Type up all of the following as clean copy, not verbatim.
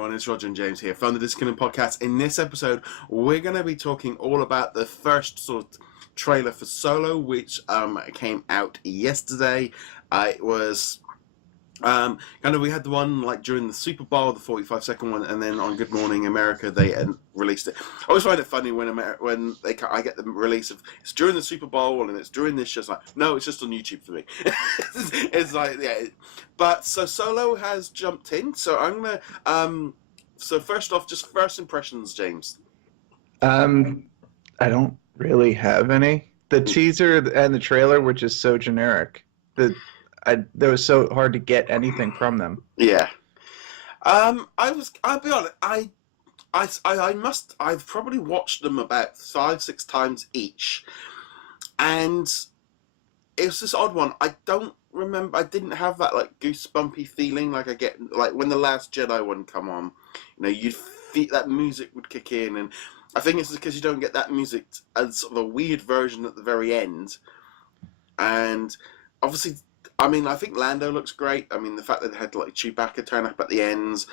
everyone, it's Roger and James here from the DisKingdom Podcast. In this episode, we're going to be talking all about the first sort of trailer for Solo, which came out yesterday. It was we had the one like during the Super Bowl, the 45-second one, and then on Good Morning America they released it. I always find it funny when I get the release of it's during the Super Bowl and it's during this show. It's like, no, it's just on YouTube for me. It's like, yeah. But so Solo has jumped in. So I'm gonna so first off, just first impressions, James. I don't really have any. The teaser and the trailer were just so generic that that was so hard to get anything from them. Yeah. I'll be honest, I've probably watched them about 5-6 times each. And it was this odd one. I don't remember, I didn't have that like goosebumpy feeling like I get like when the Last Jedi one come on. You know, you'd feel that music would kick in, and I think it's because you don't get that music as sort of a weird version at the very end. And obviously, I mean, I think Lando looks great. I mean, the fact that they had like Chewbacca turn up at the ends.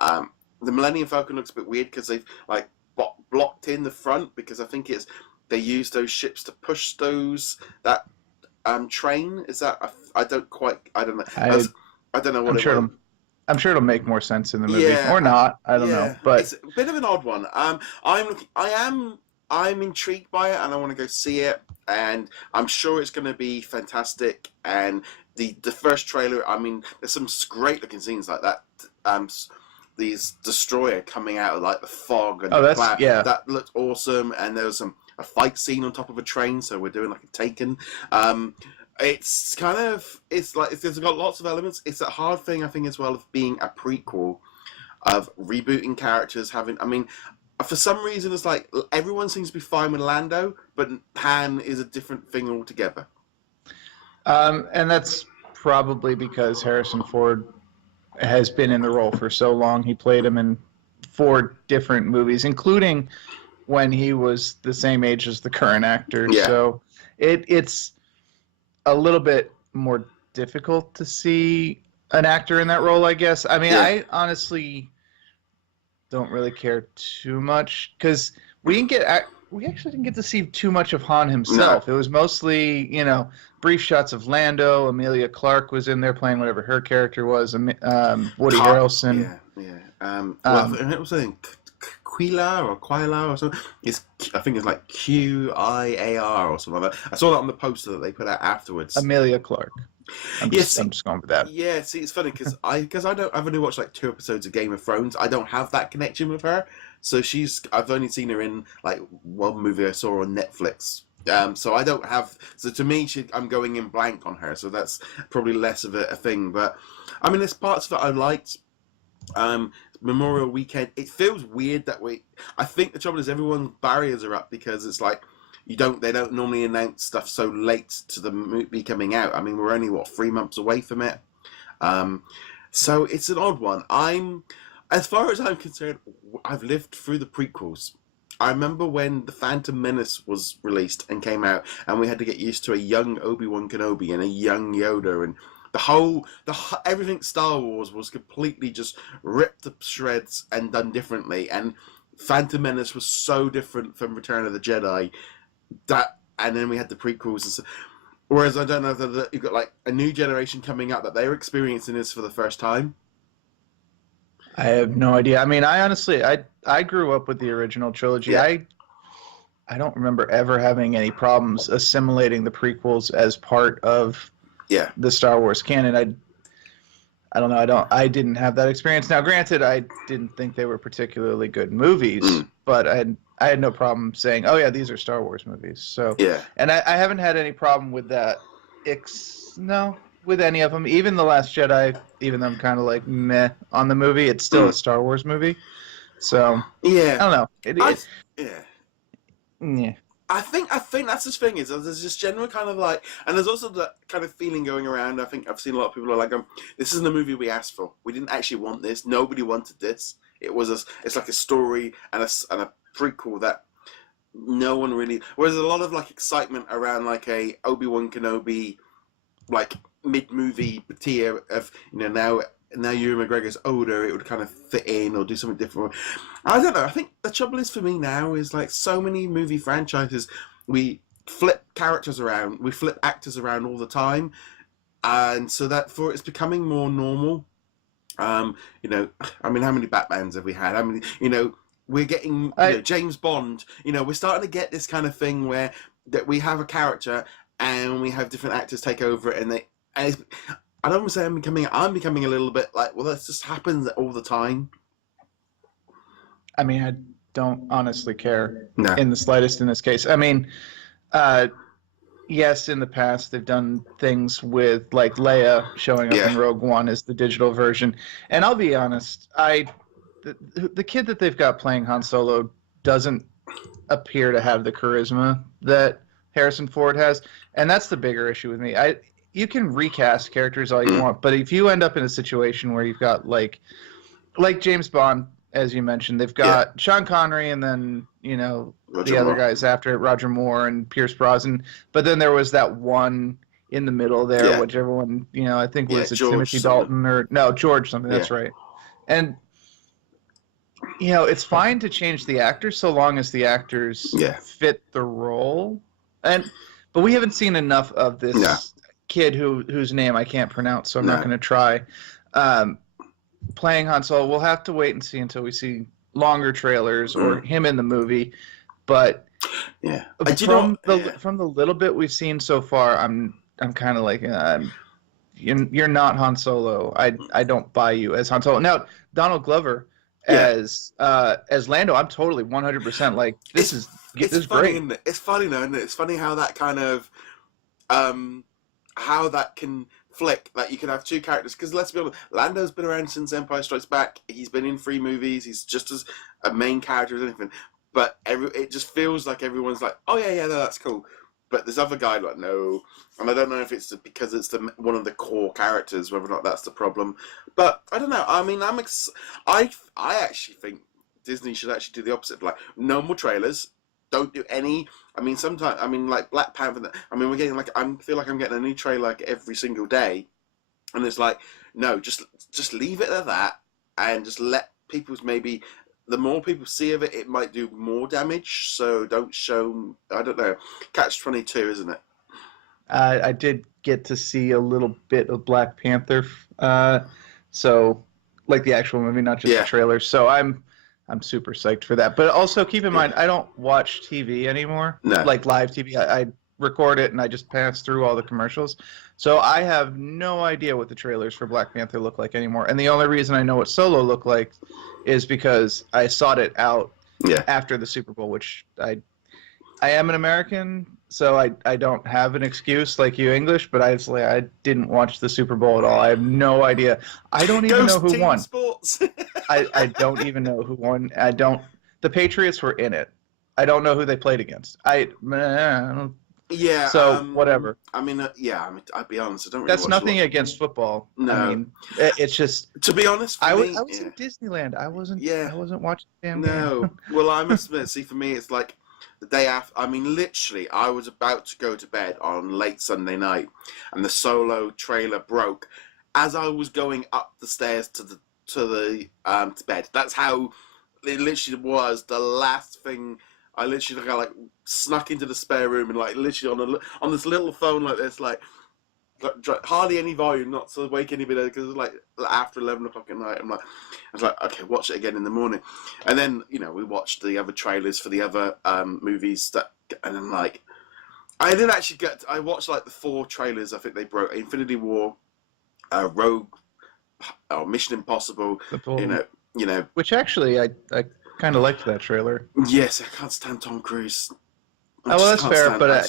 The Millennium Falcon looks a bit weird because they've like blocked in the front because I think they use those ships to push that train. Is that I don't know. I don't know what I'm sure it'll make more sense in the movie, or not. I don't know, but it's a bit of an odd one. I'm intrigued by it, and I want to go see it, and I'm sure it's going to be fantastic. And the first trailer, I mean, there's some great looking scenes like that. These destroyer coming out of like the fog and the cloud. Yeah, that looked awesome. And there was a fight scene on top of a train, so we're doing like a Taken. It's got lots of elements. It's a hard thing, I think, as well, of being a prequel, of rebooting characters, for some reason, it's like everyone seems to be fine with Lando, but Han is a different thing altogether. And that's probably because Harrison Ford has been in the role for so long. He played him in 4 different movies, including when he was the same age as the current actor. Yeah. So it's a little bit more difficult to see an actor in that role, I guess. I mean, yeah. I honestly don't really care too much because we actually didn't get to see too much of Han himself. No. It was mostly, brief shots of Lando. Amelia Clarke was in there playing whatever her character was. Woody Harrelson. Yeah. It was Quila or something. I think it's like Qiar or something like that. I saw that on the poster that they put out afterwards. Amelia Clarke. I'm just going with that. Yeah, see, it's funny because I've only watched like 2 episodes of Game of Thrones. I don't have that connection with her, so I've only seen her in like one movie I saw on Netflix. So I don't have. So to me, I'm going in blank on her. So that's probably less of a thing. But I mean, there's parts of it I liked. Memorial Weekend. It feels weird that way. I think the trouble is everyone's barriers are up because it's like they don't normally announce stuff so late to the movie coming out. I mean, we're only 3 months away from it. So it's an odd one. As far as I'm concerned, I've lived through the prequels. I remember when The Phantom Menace was released and came out, and we had to get used to a young Obi-Wan Kenobi and a young Yoda, and everything Star Wars was completely just ripped to shreds and done differently. And Phantom Menace was so different from Return of the Jedi and then we had the prequels. And so, whereas I don't know that you've got like a new generation coming up that they're experiencing this for the first time. I have no idea. I mean, I honestly, I grew up with the original trilogy. Yeah. I don't remember ever having any problems assimilating the prequels as part of the Star Wars canon. I don't know. I didn't have that experience. Now, granted, I didn't think they were particularly good movies, but I had no problem saying, "Oh yeah, these are Star Wars movies." So yeah, and I haven't had any problem with that. With any of them, even The Last Jedi. Even though I'm kind of like meh on the movie, it's still a Star Wars movie. So yeah, I don't know. Yeah. I think that's the thing is there's this general kind of like, and there's also that kind of feeling going around. I think I've seen a lot of people are like, this isn't a movie we asked for. We didn't actually want this. Nobody wanted this. It's like a story and a prequel that no one really. Whereas a lot of like excitement around like a Obi-Wan Kenobi, like mid-movie tier of now now Ewan McGregor's older, it would kind of fit in or do something different. I don't know. I think the trouble is for me now is like so many movie franchises, we flip characters around, we flip actors around all the time, and so that for it's becoming more normal. You know, I mean, how many Batmans have we had? How many? You know, we're getting James Bond. You know, we're starting to get this kind of thing where that we have a character and we have different actors take over it, and they. And it's, I don't want to say I'm becoming a little bit like, well, that just happens all the time. I mean, I don't honestly care No. in the slightest in this case. I mean, yes, in the past they've done things with like Leia showing up in Rogue One as the digital version, and I'll be honest, the kid that they've got playing Han Solo doesn't appear to have the charisma that Harrison Ford has, and that's the bigger issue with me. You can recast characters all you want, but if you end up in a situation where you've got like James Bond, as you mentioned, they've got Sean Connery and then, you know, the other guys after it, Roger Moore and Pierce Brosnan, but then there was that one in the middle there, which everyone, you know, I think was it Timothy Dalton or no, George something, that's right. And you know, it's fine to change the actors so long as the actors fit the role. But we haven't seen enough of this kid whose name I can't pronounce, so I'm not going to try. Playing Han Solo, we'll have to wait and see until we see longer trailers or him in the movie. But from the little bit we've seen so far, I'm kind of like, you're not Han Solo. I don't buy you as Han Solo. Now Donald Glover as Lando, I'm totally 100% like this is funny, great. Isn't it? It's funny though, isn't it? It's funny how that kind of how that can flick. Like you can have two characters, because let's be honest, Lando's been around since Empire Strikes Back. He's been in 3 movies. He's just as a main character as anything. But it just feels like everyone's like, oh no, that's cool. But this other guy, like, no. And I don't know if it's because it's one of the core characters, whether or not that's the problem. But I don't know. I mean, I actually think Disney should actually do the opposite. Like, no more trailers. Don't do any. I mean, sometimes. I mean, like Black Panther. I mean, we're getting like. I feel like I'm getting a new trailer like every single day, and it's like, no, just leave it at that, and just let people's maybe. The more people see of it, it might do more damage. So don't show. I don't know. Catch-22, isn't it? I did get to see a little bit of Black Panther, so like the actual movie, not just the trailer. So I'm super psyched for that. But also keep in mind, I don't watch TV anymore, like live TV. I record it and I just pass through all the commercials. So I have no idea what the trailers for Black Panther look like anymore. And the only reason I know what Solo looked like is because I sought it out after the Super Bowl, which I am an American, so I don't have an excuse like you English, but I didn't watch the Super Bowl at all. I have no idea. I don't even know who won. Sports. I don't even know who won. The Patriots were in it. I don't know who they played against. So whatever. I mean, I'll be honest. I don't really. That's nothing against football. No, I mean, it's just. To be honest, I was in Disneyland. I wasn't watching the damn game. Well, I must admit, see, for me, it's like the day after. I mean, literally, I was about to go to bed on late Sunday night, and the Solo trailer broke as I was going up the stairs to bed. That's how it literally was. The last thing. I literally like snuck into the spare room and like literally on this little phone like this, like hardly any volume, not to wake anybody, because it was like after 11 o'clock at night. I was like, okay, watch it again in the morning, and then we watched the other trailers for the other movies and I'm like, I didn't actually I watched like the 4 trailers. I think they broke Infinity War, Rogue, Mission Impossible, which actually I kind of liked that trailer. Yes, I can't stand Tom Cruise. That's fair, but I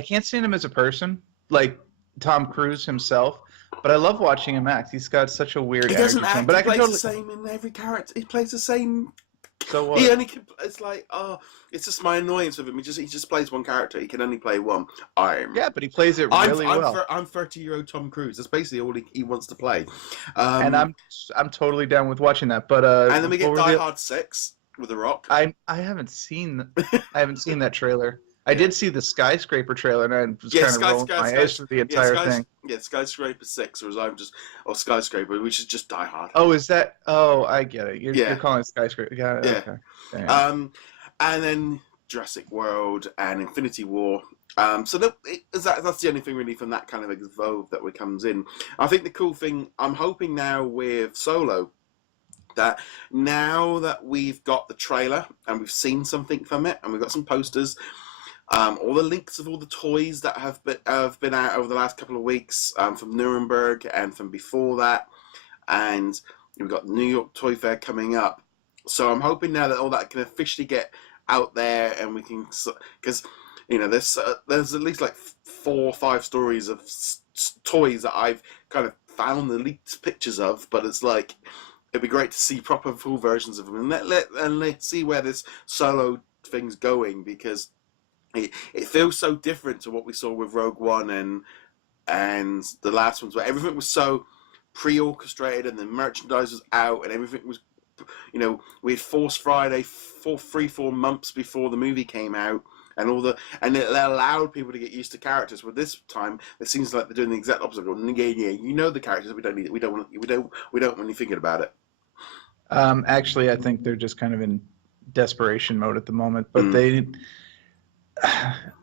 can't stand him as a person, like Tom Cruise himself. But I love watching him act. He's got such a weird. He doesn't act. But he plays the same in every character. He plays the same. So what? He only. It's like it's just my annoyance with him. He just plays one character. He can only play one. But he plays it really well. I'm 30-year-old Tom Cruise. That's basically all he wants to play. And I'm totally down with watching that. But and then we get Die Hard 6 with The Rock. I haven't seen that trailer. I did see the Skyscraper trailer, and I was kind of rolling my eyes through the entire thing. Yeah, Skyscraper 6, or Skyscraper, which is just Die Hard. Oh, is that? Oh, I get it. You're calling it Skyscraper. Got it. Yeah. Okay. Damn. And then Jurassic World and Infinity War. So that's the only thing really from that kind of evolve that comes in. I think the cool thing, I'm hoping now with Solo, that now that we've got the trailer and we've seen something from it and we've got some posters, all the links of all the toys that have been out over the last couple of weeks, from Nuremberg and from before that, and we've got New York Toy Fair coming up. So I'm hoping now that all that can officially get out there, and we can, because there's at least like 4 or 5 stories of toys that I've kind of found the leaked pictures of, but it's like it'd be great to see proper full versions of them, and let's see where this Solo thing's going, because it feels so different to what we saw with Rogue One and the last ones, where everything was so pre-orchestrated and the merchandise was out and everything was, we had Force Friday 3-4 months before the movie came out, and it allowed people to get used to characters. With this time, it seems like they're doing the exact opposite. The characters, we don't need it. We don't want you thinking about it. Actually, I think they're just kind of in desperation mode at the moment, but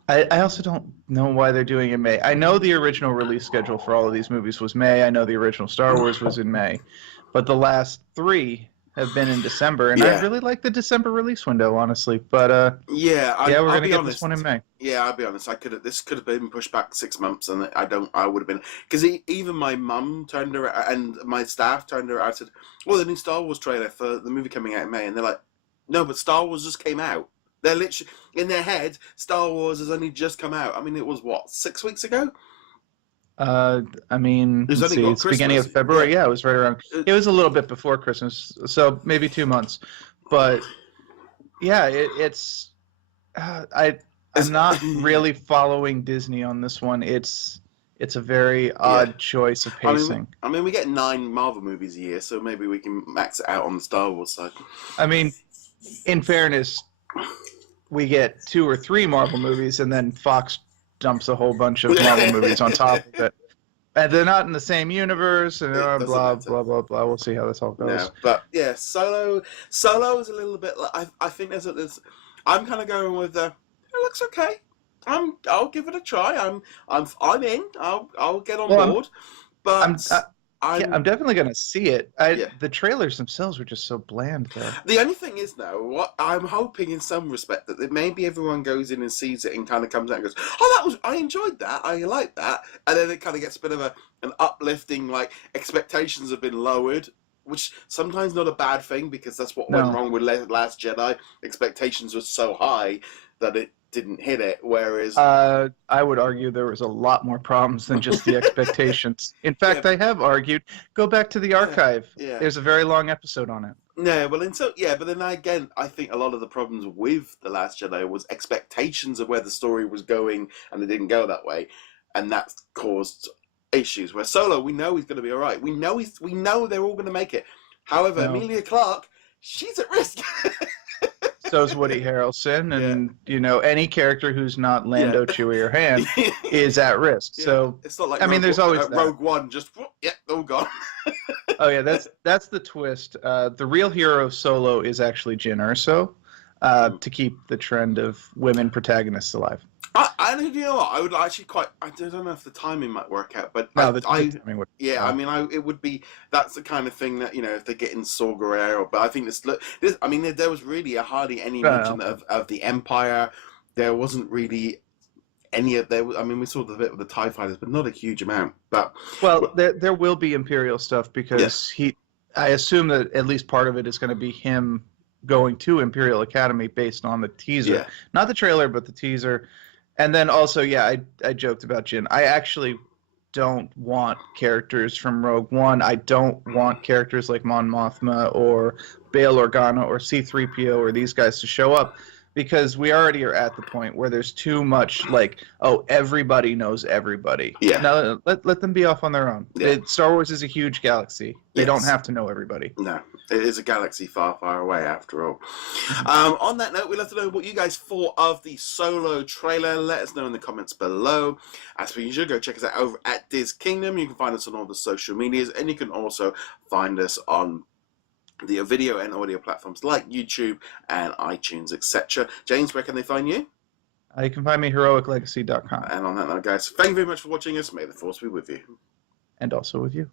I also don't know why they're doing it in May. I know the original release schedule for all of these movies was May. I know the original Star Wars was in May, but the last 3 have been in December, and I really like the December release window, honestly. But we're gonna get this one in May. Yeah, I'll be honest. This could have been pushed back 6 months, and I would have been, because even my mum turned around and my staff turned around and said, "Well, the new Star Wars trailer for the movie coming out in May," and they're like, "No, but Star Wars just came out." They're literally in their head. Star Wars has only just come out. I mean, it was what, 6 weeks ago? I mean, it's beginning of February. Yeah, it was right around. It was a little bit before Christmas, so maybe 2 months. But yeah, it's. I'm not really following Disney on this one. It's a very odd choice of pacing. I mean, we get 9 Marvel movies a year, so maybe we can max it out on the Star Wars side. I mean, in fairness, we get 2 or 3 Marvel movies, and then Fox dumps a whole bunch of Marvel movies on top of it. And they're not in the same universe, and blah, blah, blah, blah. We'll see how this all goes. No, but yeah, Solo is a little bit like, I think there's I'm kind of going with it looks okay. I'll give it a try. I'm in. I'll get on board. But I'm definitely going to see it. The trailers themselves were just so bland, though. The only thing is, though, what I'm hoping in some respect that maybe everyone goes in and sees it and kind of comes out and goes, "Oh, I enjoyed that. I like that," and then it kind of gets a bit of an uplifting, like expectations have been lowered, which sometimes not a bad thing, because that's what went wrong with Last Jedi. Expectations were so high that it didn't hit it, whereas I would argue there was a lot more problems than just the expectations. In fact, I have argued, go back to the archive. Yeah. There's a very long episode on it. No, but then again, I think a lot of the problems with The Last Jedi was expectations of where the story was going, and it didn't go that way, and that caused issues. Where Solo, we know he's going to be all right. We know they're all going to make it. However, Emilia Clarke, she's at risk. So is Woody Harrelson, and any character who's not Lando, Chewie, or Han is at risk. Yeah. So it's not like there's always Rogue One, just all gone. Oh yeah, that's the twist. The real hero of Solo is actually Jyn Erso, to keep the trend of women protagonists alive. I you know what? I would actually I don't know if the timing might work out, but timing would. Yeah, I mean, it would be. That's the kind of thing that if they're getting Saw Gerrera, but I think this. I mean, there was really hardly any mention of the Empire. There wasn't really any of there. I mean, we saw the bit of the TIE fighters, but not a huge amount. But there will be Imperial stuff, because I assume that at least part of it is going to be him going to Imperial Academy based on the teaser, not the trailer, but the teaser. And then also, I joked about Jyn. I actually don't want characters from Rogue One. I don't want characters like Mon Mothma or Bail Organa or C-3PO or these guys to show up, because we already are at the point where there's too much like, oh, everybody knows everybody. Yeah. Now let them be off on their own. Yeah. Star Wars is a huge galaxy. They don't have to know everybody. No, it is a galaxy far, far away after all. On that note, we'd love to know what you guys thought of the Solo trailer. Let us know in the comments below. As per usual, go check us out over at DisKingdom. You can find us on all the social medias, and you can also find us on the video and audio platforms like YouTube and iTunes, etc. James, where can they find you? You can find me heroiclegacy.com. And on that note, guys, thank you very much for watching us. May the Force be with you. And also with you.